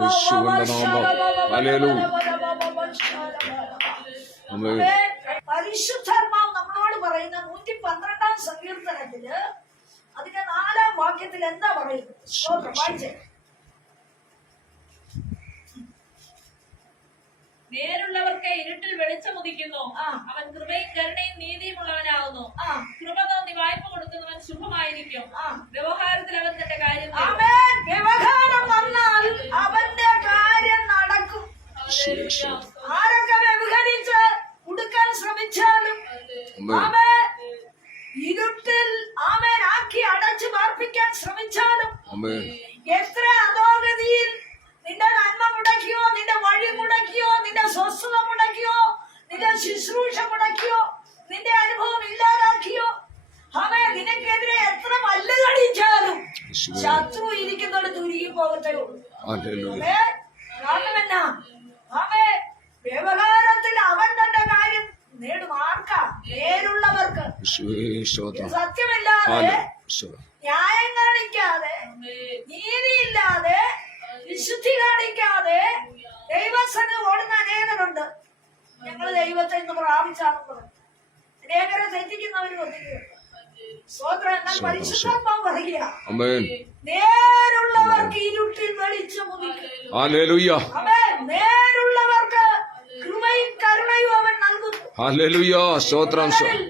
യേശുവിന്റെ നാമം. ഹല്ലേലൂയ. പരിശുദ്ധർമാവ് നമ്മളോട് പറയുന്ന നൂറ്റി പന്ത്രണ്ടാം സങ്കീർത്തനത്തിൽ അതിന്റെ നാലാം വാക്യത്തിൽ എന്താ പറയുന്നത്. നേരുള്ളവർക്ക് ഇരുട്ടിൽ വെളിച്ചം ഉദിക്കുന്നു. അവൻ കൃപയും കരുണയും നീതിയും ഉള്ളവനാകുന്നു ആ, കൃപ തോന്നി വായ്പ കൊടുക്കുന്നവൻ ശുഭമായിരിക്കും. ഇരുട്ടിൽ ആമേൻ ആക്കി അടച്ചു പാർപ്പിക്കാൻ ശ്രമിച്ചാലും എത്ര അധോഗതിയിൽ നിന്റെ നന്മ മുടക്കിയോ നിന്റെ വഴി മുടക്കിയോ നിന്റെ സ്വസ്ഥത മുടക്കിയോ നിന്റെ ശുശ്രൂഷ മുടക്കിയോ നിന്റെ അനുഭവം ഇല്ലാതാക്കിയോ? അവൻ നിനക്കെതിരെ എത്ര മല്ല് കടിച്ചാലും ശത്രു ഇരിക്കുന്നിടത്ത് ഉരുകി പോകത്തേ ഉള്ളൂ ഹല്ലേലൂയ അവേ, കാരണം എന്നാ അവേ വ്യവഹാരത്തിൽ അവൻ തന്റെ കാര്യം നേടും ആർക്കാ നേരുള്ളവർക്ക് യേശുവേ സ്തോത്രം സത്യമില്ലാതെ. ന്യായം കാണിക്കാതെ നീതിയില്ലാതെ വിശുദ്ധി കാണിക്കാതെ ദൈവസംഘം ഓടുന്ന അനേകരുണ്ട്. ഞങ്ങൾ ദൈവത്തെ ഇന്ന് പ്രാപിച്ചാണ് അനേകരെ തെറ്റിക്കുന്നവരും ഒത്തിരിയുണ്ട്. പരിശുദ്ധാത്മാവ് പറയുക. നേരുള്ളവർക്ക് ഇരുട്ടിൽ വെളിച്ചം നേരുള്ളവർക്ക് കൃപയും കരുണയും അവൻ നൽകുന്നു. സ്തോത്രം സ്തോത്രം.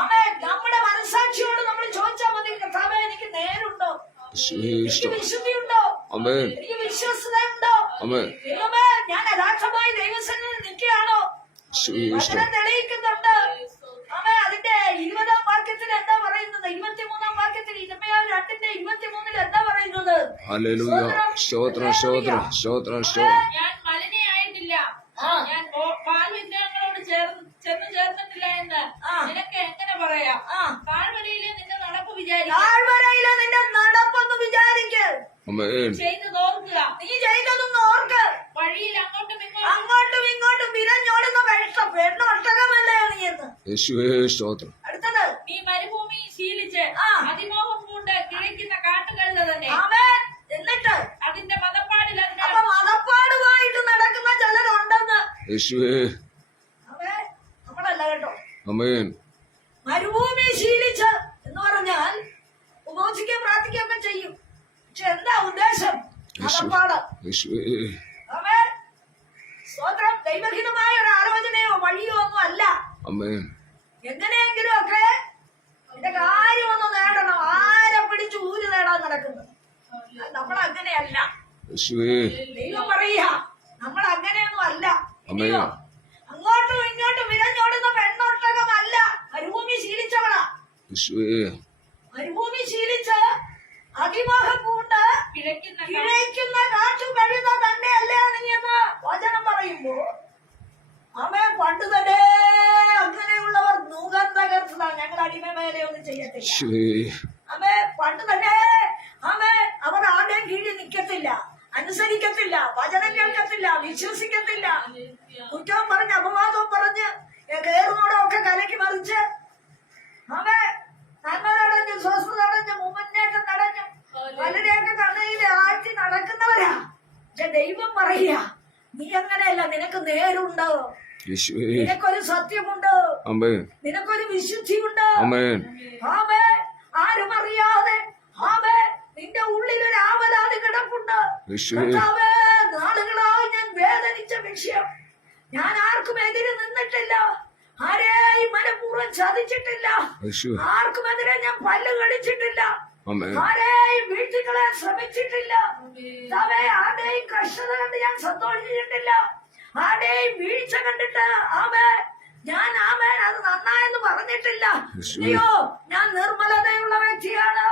അവൻ നമ്മുടെ മനസാക്ഷിയോട് നമ്മൾ ചോദിച്ചാൽ മതി കർത്താവേ എനിക്ക് നേരുണ്ടോ യേശുവേ എനിക്ക് സ്തോത്രം എനിക്ക് വിശ്വസതയുണ്ടോ ആമേൻ. ദൈവമേ ഞാൻ യഥാർത്ഥമായി ദൈവസന്നിധി നിൽക്കുകയാണോ? തെളിയിക്കുന്നുണ്ട്. അവൻ അതിന്റെ ഇരുപതാം വാക്യത്തിൽ എന്താ പറയുന്നത്? ഇരുപത്തിമൂന്നാം വാക്യത്തിൽ ഇരുപയാം രണ്ടിന്റെ ഇരുപത്തിമൂന്നിൽ എന്താ പറയുന്നത്? സ്തോത്രം. സ്തോത്രം സ്തോത്രം സ്തോത്രം അങ്ങോട്ടും ഇങ്ങോട്ടും. വിരഞ്ഞോടുന്ന പെണ്ണൊട്ടകമല്ലേ നീ എന്ന്. യേശുവേ സ്തോത്രം. അടുത്തത്. നീ മരുഭൂമി ശീലിച്ച്. അതിമോഹം കൊണ്ട് കിഴക്കുന്ന കാട്ടുകഴുത തന്നെ. ആമേൻ. എന്നിട്ട്? അതിന്റെ മതപ്പാടിൽ അപ്പൊ മതപ്പാടുമായിട്ട് നടക്കുന്ന ചിലരുണ്ടെന്ന്. യേശുവേ. നമ്മളല്ല കേട്ടോ. ആമേൻ മരുഭൂമി ശീലിച്ച് എന്ന് പറഞ്ഞാൽ ഉപവസിക്കുകയും പ്രാർത്ഥിക്കുകയൊക്കെ ചെയ്യും പക്ഷെ എന്താ ഉദ്ദേശം? അവേ സ്വതന്ത്രം ദൈവഹിതമായ ഒരു ആലോചനയോ വഴിയോ ഒന്നും അല്ല. എങ്ങനെയെങ്കിലും ഒക്കെ എന്റെ കാര്യമൊന്ന് നേടണം. ആരെ പിടിച്ച് ഊര് നേടാൻ നടക്കുന്നത് നമ്മൾ അങ്ങനെയല്ല. ദൈവം പറയുക നമ്മൾ അങ്ങനെയൊന്നും അല്ല? അങ്ങോട്ടും ഇങ്ങോട്ടും വിരഞ്ഞോടുന്ന പെണ്ണൊട്ടകമല്ല മരുഭൂമി ശീലിച്ചവളാ. മരുഭൂമി ശീലിച്ച് അതിമോഹം കിഴയ്ക്കുന്ന കാറ്റു കഴുത തന്നെയല്ലേ നീയെന്ന് വചനം പറയുമ്പോ? അമ്മ പണ്ട് തന്നെ അങ്ങനെയുള്ളവർ നൂകം തകർത്തതാണ്. ഞങ്ങൾ അടിമമേലെ ഒന്നും ചെയ്യത്തില്ല. യേശുവേ അമ്മേ പണ്ട് തന്നെ അമ്മേ അവർ ആരുടെയും കീഴിൽ നിൽക്കത്തില്ല. അനുസരിക്കത്തില്ല. വചനം കേൾക്കത്തില്ല. വിശ്വസിക്കത്തില്ല. കുറ്റവും പറഞ്ഞ് അപവാദവും പറഞ്ഞ് കയറുന്നോടൊക്കെ ഒക്കെ കലക്കി മറിച്ച് അമ്മേ നന്മ തടഞ്ഞ് മുന്നേറ്റം തടഞ്ഞ് പലരെയൊക്കെ കണ്ണയിൽ ആഴ്ത്തി നടക്കുന്നവരാ പക്ഷെ ദൈവം പറയുക നീ അങ്ങനെയല്ല നിനക്ക് നേരുണ്ടോ? നിനക്കൊരു സത്യമുണ്ടോ? നിനക്കൊരു വിശുദ്ധിയുണ്ടോ? ആരും അറിയാതെ നിന്റെ ഉള്ളിൽ ഒരു ആവലാതി കിടപ്പുണ്ട്. നാളുകളായി ഞാൻ വേദനിച്ച വിഷയം. ഞാൻ ആർക്കും എതിരെ നിന്നിട്ടില്ല. ആരെയും മനഃപൂർവം ചതിച്ചിട്ടില്ല. ആർക്കും എതിരെ ഞാൻ പല്ല് കടിച്ചിട്ടില്ല. ആരെയും വീഴ്ത്തിക്കളയാൻ ശ്രമിച്ചിട്ടില്ല. ആരെയും ആരുടെയും കഷ്ടത കണ്ട് ഞാൻ സന്തോഷിച്ചിട്ടില്ല. ആരുടെയും വീഴ്ച കണ്ടിട്ട് ആമേ ഞാൻ ആമേൻ അത് നന്നായെന്ന് പറഞ്ഞിട്ടില്ല. അയ്യോ ഞാൻ നിർമ്മലതയുള്ള വ്യക്തിയാണ്.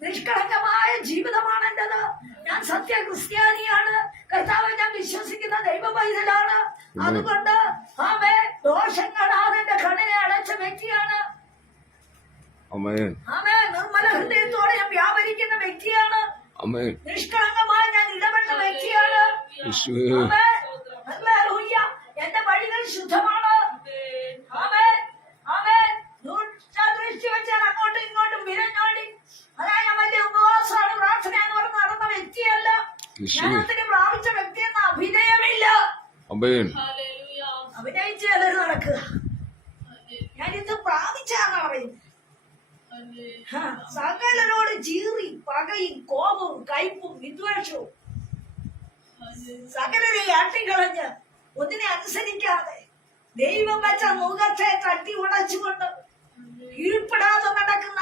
നിഷ്കളങ്കമായ ജീവിതമാണ് എന്റേത്. ഞാൻ സത്യ ക്രിസ്ത്യാനിയാണ് കർത്താവ് ഞാൻ വിശ്വസിക്കുന്ന ദൈവ പൈതലാണ് അതുകൊണ്ട് ആമേ ദോഷങ്ങളാണ് എന്റെ കണ്ണിനെ അടച്ച വ്യക്തിയാണ്. ആമേ നിർമ്മല ഹൃദയത്തോടെ ഞാൻ വ്യാപരിക്കുന്ന വ്യക്തിയാണ്. നിഷ്കളങ്കമായി ഞാൻ ഇടപെട്ട വ്യക്തിയാണ്. ആമേ ഹല്ലേലൂയ. എന്റെ വഴികൾ ശുദ്ധമാണ് ആമേ ആമേ ദൃഷ്ടി വെച്ചാൽ അങ്ങോട്ടും ഇങ്ങോട്ടും വിരഞ്ഞോടി അതാ ഞാൻ വലിയ ഉപവാസമാണ് പ്രാർത്ഥന എന്ന് പറഞ്ഞ് നടന്ന വ്യക്തിയല്ല ഞാൻ യേശുവേ ഒത്തിരി പ്രാർത്ഥന പ്രാപിച്ച വ്യക്തിയെന്ന് അഭിനയമില്ല. അഭിനയിച്ച് ചിലർ നടക്കുക. പ്രാപിച്ചാന്ന് പറയുന്നത് സകലരോട് ചീറി പകയും കോപവും കയ്പും വിദ്വേഷവും. സകലരെ ആട്ടിക്കളഞ്ഞ് ഒന്നിനെ അനുസരിക്കാതെ ദൈവം വെച്ച മുഖത്തെ തട്ടി ഉടച്ചുകൊണ്ട് കീഴ്പ്പെടാതെ നടക്കുന്ന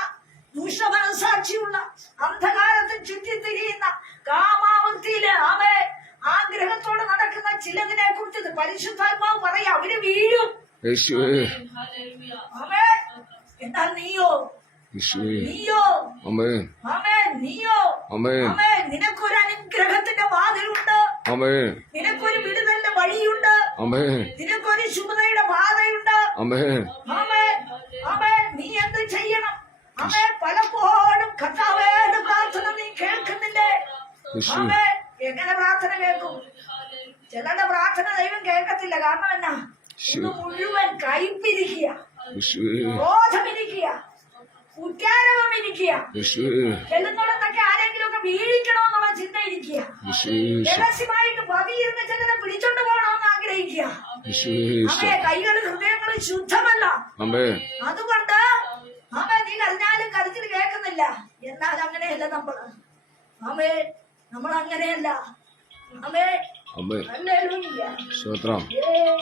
ദുഷ്ടമനസാക്ഷിയുള്ള അന്ധകാരത്തിൽ ചുറ്റിത്തിരിയുന്ന കാമാവൃത്തിയിൽ അവെ ആഗ്രഹത്തോടെ നടക്കുന്ന ചിലതിനെ കുറിച്ച് പരിശുദ്ധാത്മാവ് പറയാ അവർ വീഴും. എന്നാൽ നീയോ? നീയോ? നീയോ? നിനക്കൊരു അനുഗ്രഹത്തിന്റെ വാതിലുണ്ട്. നിനക്കൊരു വിടുതലിന്റെ വഴിയുണ്ട്. നിനക്കൊരു ശുഭതയുടെ വാതയുണ്ട്. നീ എന്ത് ചെയ്യണം? അവേ എങ്ങനെ പ്രാർത്ഥന കേൾക്കും. ചിലരുടെ പ്രാർത്ഥന ദൈവം കേൾക്കത്തില്ല. കാരണം എന്നാ? ഇന്ന് മുഴുവൻ കൈപ്പിരിക്കുക. ക്രോധമിരിക്കുക. കുറ്റാരവം ഇരിക്കുക യേശുവേ ചെല്ലുന്നിടത്തൊക്കെ ആരെങ്കിലും ഒക്കെ വീഴിക്കണമെന്നുള്ള ചിന്ത ഇരിക്കുക രഹസ്യമായിട്ട് പതിയിരുന്ന് ചിലരെ പിടിച്ചോണ്ട് പോകണമെന്ന് ആഗ്രഹിക്കുക. യേശുവേ അവയെ കൈകളും ഹൃദയങ്ങളും ശുദ്ധമല്ല. അതുകൊണ്ട് അമ്മ നീ കരഞ്ഞാലും കരച്ചിൽ കേൾക്കുന്നില്ല. എന്നാൽ അങ്ങനെയല്ല നമ്മൾ. അവേ നമ്മൾ അങ്ങനെയല്ല അമ്മേ ഹല്ലേലൂയ. സ്തോത്രം